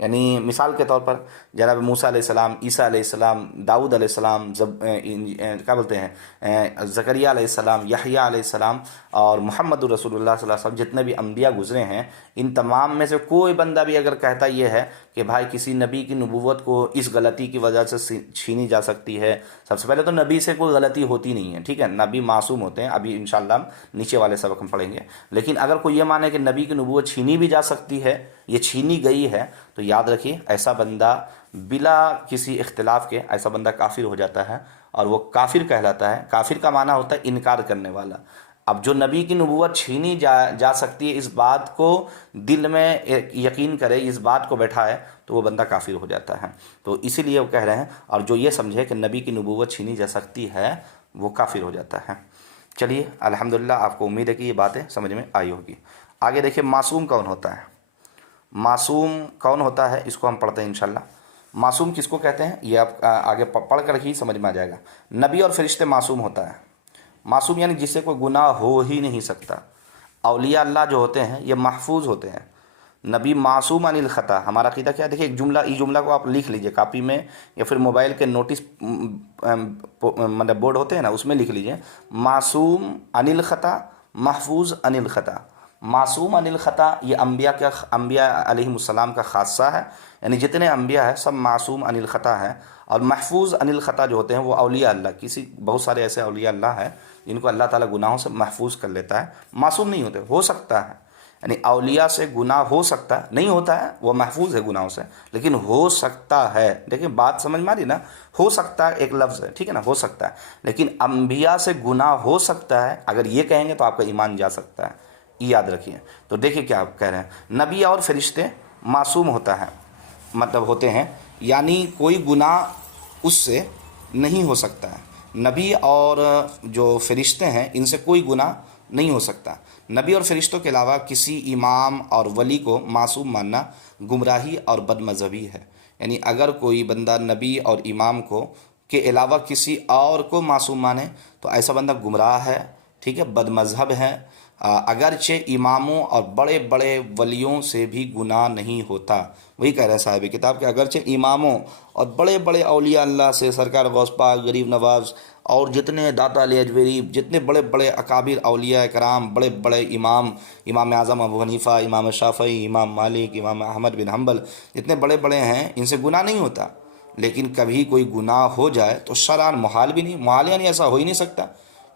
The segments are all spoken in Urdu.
یعنی مثال کے طور پر جناب موسیٰ علیہ السلام، عیسیٰ علیہ السلام، داؤد علیہ السلام، کیا بولتے ہیں زکریا علیہ السلام، یحییٰ علیہ السلام اور محمد رسول اللہ صلی اللہ علیہ وسلم، جتنے بھی انبیاء گزرے ہیں، ان تمام میں سے کوئی بندہ بھی اگر کہتا یہ ہے کہ بھائی کسی نبی کی نبوت کو اس غلطی کی وجہ سے چھینی جا سکتی ہے، سب سے پہلے تو نبی سے کوئی غلطی ہوتی نہیں ہے، ٹھیک ہے، نبی معصوم ہوتے ہیں، ابھی انشاءاللہ ہم نیچے والے سبق ہم پڑھیں گے، لیکن اگر کوئی یہ مانے کہ نبی کی نبوت چھینی بھی جا سکتی ہے، یہ چھینی گئی ہے، تو یاد رکھیے ایسا بندہ بلا کسی اختلاف کے ایسا بندہ کافر ہو جاتا ہے، اور وہ کافر کہلاتا ہے۔ کافر کا معنی ہوتا ہے انکار کرنے والا۔ اب جو نبی کی نبوت چھینی جا سکتی ہے، اس بات کو دل میں یقین کرے، اس بات کو بیٹھائے، تو وہ بندہ کافر ہو جاتا ہے۔ تو اسی لیے وہ کہہ رہے ہیں، اور جو یہ سمجھے کہ نبی کی نبوت چھینی جا سکتی ہے وہ کافر ہو جاتا ہے۔ چلیے الحمدللہ، آپ کو امید ہے کہ یہ باتیں سمجھ میں آئی ہوگی۔ آگے دیکھیے معصوم کون ہوتا ہے۔ معصوم کون ہوتا ہے اس کو ہم پڑھتے ہیں انشاءاللہ۔ معصوم کس کو کہتے ہیں یہ آپ آگے پڑھ کر ہی سمجھ میں آ جائے گا۔ نبی اور فرشتے معصوم ہوتا ہے۔ معصوم یعنی جس سے کوئی گناہ ہو ہی نہیں سکتا۔ اولیاء اللہ جو ہوتے ہیں یہ محفوظ ہوتے ہیں۔ نبی معصوم عن الخطا، ہمارا عقیدہ کیا ہے؟ دیکھیے ایک جملہ، اس جملہ کو آپ لکھ لیجئے کاپی میں یا پھر موبائل کے نوٹس مطلب بورڈ ہوتے ہیں نا، اس میں لکھ لیجئے، معصوم عن الخطا، محفوظ عن الخطا۔ معصوم عن الخطا یہ انبیاء علیہم السلام کا خاصہ ہے، یعنی جتنے انبیاء ہیں سب معصوم عن الخطا ہیں۔ اور محفوظ عن الخطا جو ہوتے ہیں وہ اولیاء اللہ، بہت سارے ایسے اولیاء اللہ ہیں جن کو اللہ تعالیٰ گناہوں سے محفوظ کر لیتا ہے، معصوم نہیں ہوتے، ہو سکتا ہے، یعنی اولیاء سے گناہ ہو سکتا ہے، نہیں ہوتا ہے، وہ محفوظ ہے گناہوں سے، لیکن ہو سکتا ہے۔ دیکھیں بات سمجھ میں آ رہی نا، ہو سکتا ہے ایک لفظ ہے، ٹھیک ہے نا، ہو سکتا ہے، لیکن انبیاء سے گناہ ہو سکتا ہے، اگر یہ کہیں گے تو آپ کا ایمان جا سکتا ہے، یاد رکھیے۔ تو دیکھیے کیا آپ کہہ رہے ہیں، نبی اور فرشتے معصوم ہوتا ہے، مطلب ہوتے ہیں، یعنی کوئی گناہ اس سے نہیں ہو سکتا ہے۔ نبی اور جو فرشتے ہیں ان سے کوئی گناہ نہیں ہو سکتا۔ نبی اور فرشتوں کے علاوہ کسی امام اور ولی کو معصوم ماننا گمراہی اور بد مذہبی ہے، یعنی اگر کوئی بندہ نبی اور امام کو کے علاوہ کسی اور کو معصوم مانے تو ایسا بندہ گمراہ ہے، ٹھیک ہے، بد مذہب ہے۔ اگرچہ اماموں اور بڑے بڑے ولیوں سے بھی گناہ نہیں ہوتا، وہی کہہ رہے ہیں صاحب کتاب کہ اگرچہ اماموں اور بڑے بڑے اولیاء اللہ سے، سرکار غوث پاک، غریب نواز اور جتنے داتا علی اجویری، جتنے بڑے بڑے اکابر اولیاء کرام، بڑے بڑے امام اعظم ابو حنیفہ، امام شافعی، امام مالک، امام احمد بن حنبل، جتنے بڑے بڑے ہیں ان سے گناہ نہیں ہوتا، لیکن کبھی کوئی گناہ ہو جائے تو شرعاً محال بھی نہیں، محال یعنی ایسا ہو ہی نہیں سکتا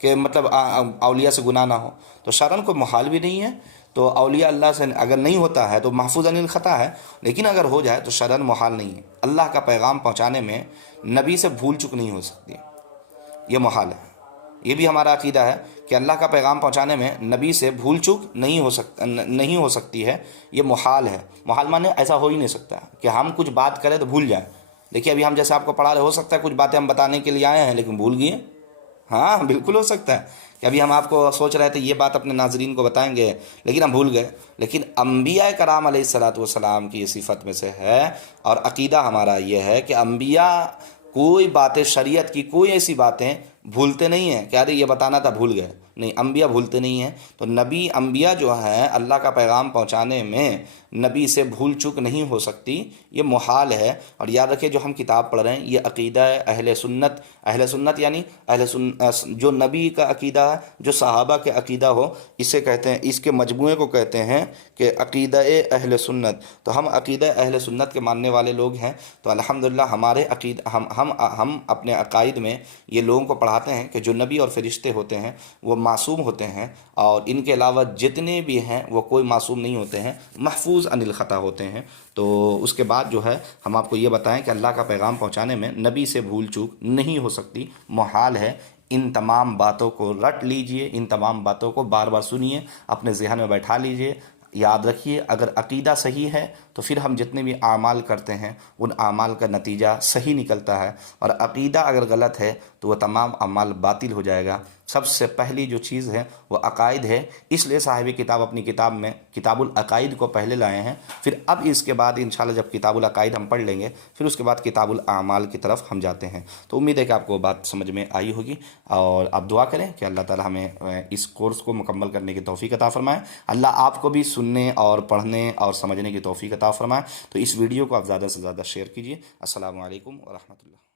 کہ مطلب اولیاء سے گناہ نہ ہو، تو شرعاً کوئی محال بھی نہیں ہے۔ تو اولیاء اللہ سے اگر نہیں ہوتا ہے تو محفوظ عن الخطا ہے، لیکن اگر ہو جائے تو شرعاً محال نہیں ہے۔ اللہ کا پیغام پہنچانے میں نبی سے بھول چک نہیں ہو سکتی، یہ محال ہے۔ یہ بھی ہمارا عقیدہ ہے کہ اللہ کا پیغام پہنچانے میں نبی سے بھول چک نہیں ہو سکتی ہے، یہ محال ہے۔ محال مانے ایسا ہو ہی نہیں سکتا کہ ہم کچھ بات کریں تو بھول جائیں۔ دیکھیے ابھی ہم جیسے آپ کو پڑھا رہے، ہو سکتا ہے کچھ باتیں ہم بتانے کے لیے آئے ہیں لیکن بھول گئے، ہاں بالکل ہو سکتا ہے کہ ابھی ہم آپ کو سوچ رہے تھے یہ بات اپنے ناظرین کو بتائیں گے لیکن ہم بھول گئے۔ لیکن انبیاء کرام علیہ الصلاۃ والسلام کی یہ صفت میں سے ہے، اور عقیدہ ہمارا یہ ہے کہ انبیاء کوئی باتیں، شریعت کی کوئی ایسی باتیں بھولتے نہیں ہیں کہ ارے یہ بتانا تھا بھول گئے، نہیں، انبیاء بھولتے نہیں ہیں۔ تو انبیاء جو ہیں اللہ کا پیغام پہنچانے میں نبی سے بھول چک نہیں ہو سکتی، یہ محال ہے۔ اور یاد رکھیں جو ہم کتاب پڑھ رہے ہیں یہ عقیدہ اہل سنت یعنی جو نبی کا عقیدہ ہے، جو صحابہ کے عقیدہ ہو، اسے کہتے ہیں، اس کے مجموعے کو کہتے ہیں کہ عقیدہ اہل سنت۔ تو ہم عقیدہ اہل سنت کے ماننے والے لوگ ہیں، تو الحمدللہ ہمارے ہم اپنے عقائد میں یہ لوگوں کو پڑھاتے ہیں کہ جو نبی اور فرشتے ہوتے ہیں وہ معصوم ہوتے ہیں، اور ان کے علاوہ جتنے بھی ہیں وہ کوئی معصوم نہیں ہوتے ہیں، محفوظ عن الخطا ہوتے ہیں۔ تو اس کے بعد جو ہے ہم آپ کو یہ بتائیں کہ اللہ کا پیغام پہنچانے میں نبی سے بھول چوک نہیں ہو سکتی، محال ہے۔ ان تمام باتوں کو رٹ لیجئے، ان تمام باتوں کو بار بار سنیے، اپنے ذہن میں بیٹھا لیجئے، یاد رکھیے اگر عقیدہ صحیح ہے تو پھر ہم جتنے بھی اعمال کرتے ہیں ان اعمال کا نتیجہ صحیح نکلتا ہے، اور عقیدہ اگر غلط ہے تو وہ تمام اعمال باطل ہو جائے گا۔ سب سے پہلی جو چیز ہے وہ عقائد ہے، اس لیے صاحب کتاب اپنی کتاب میں کتاب العقائد کو پہلے لائے ہیں، پھر اب اس کے بعد انشاءاللہ جب کتاب العقائد ہم پڑھ لیں گے پھر اس کے بعد کتاب الاعمال کی طرف ہم جاتے ہیں۔ تو امید ہے کہ آپ کو بات سمجھ میں آئی ہوگی، اور آپ دعا کریں کہ اللہ تعالی ہمیں اس کورس کو مکمل کرنے کی توفیق عطا فرمائے، اللہ آپ کو بھی سننے اور پڑھنے اور سمجھنے کی توفیق عطا فرمائے۔ تو اس ویڈیو کو آپ زیادہ سے زیادہ شیئر کیجیے۔ السلام علیکم ورحمۃ اللہ۔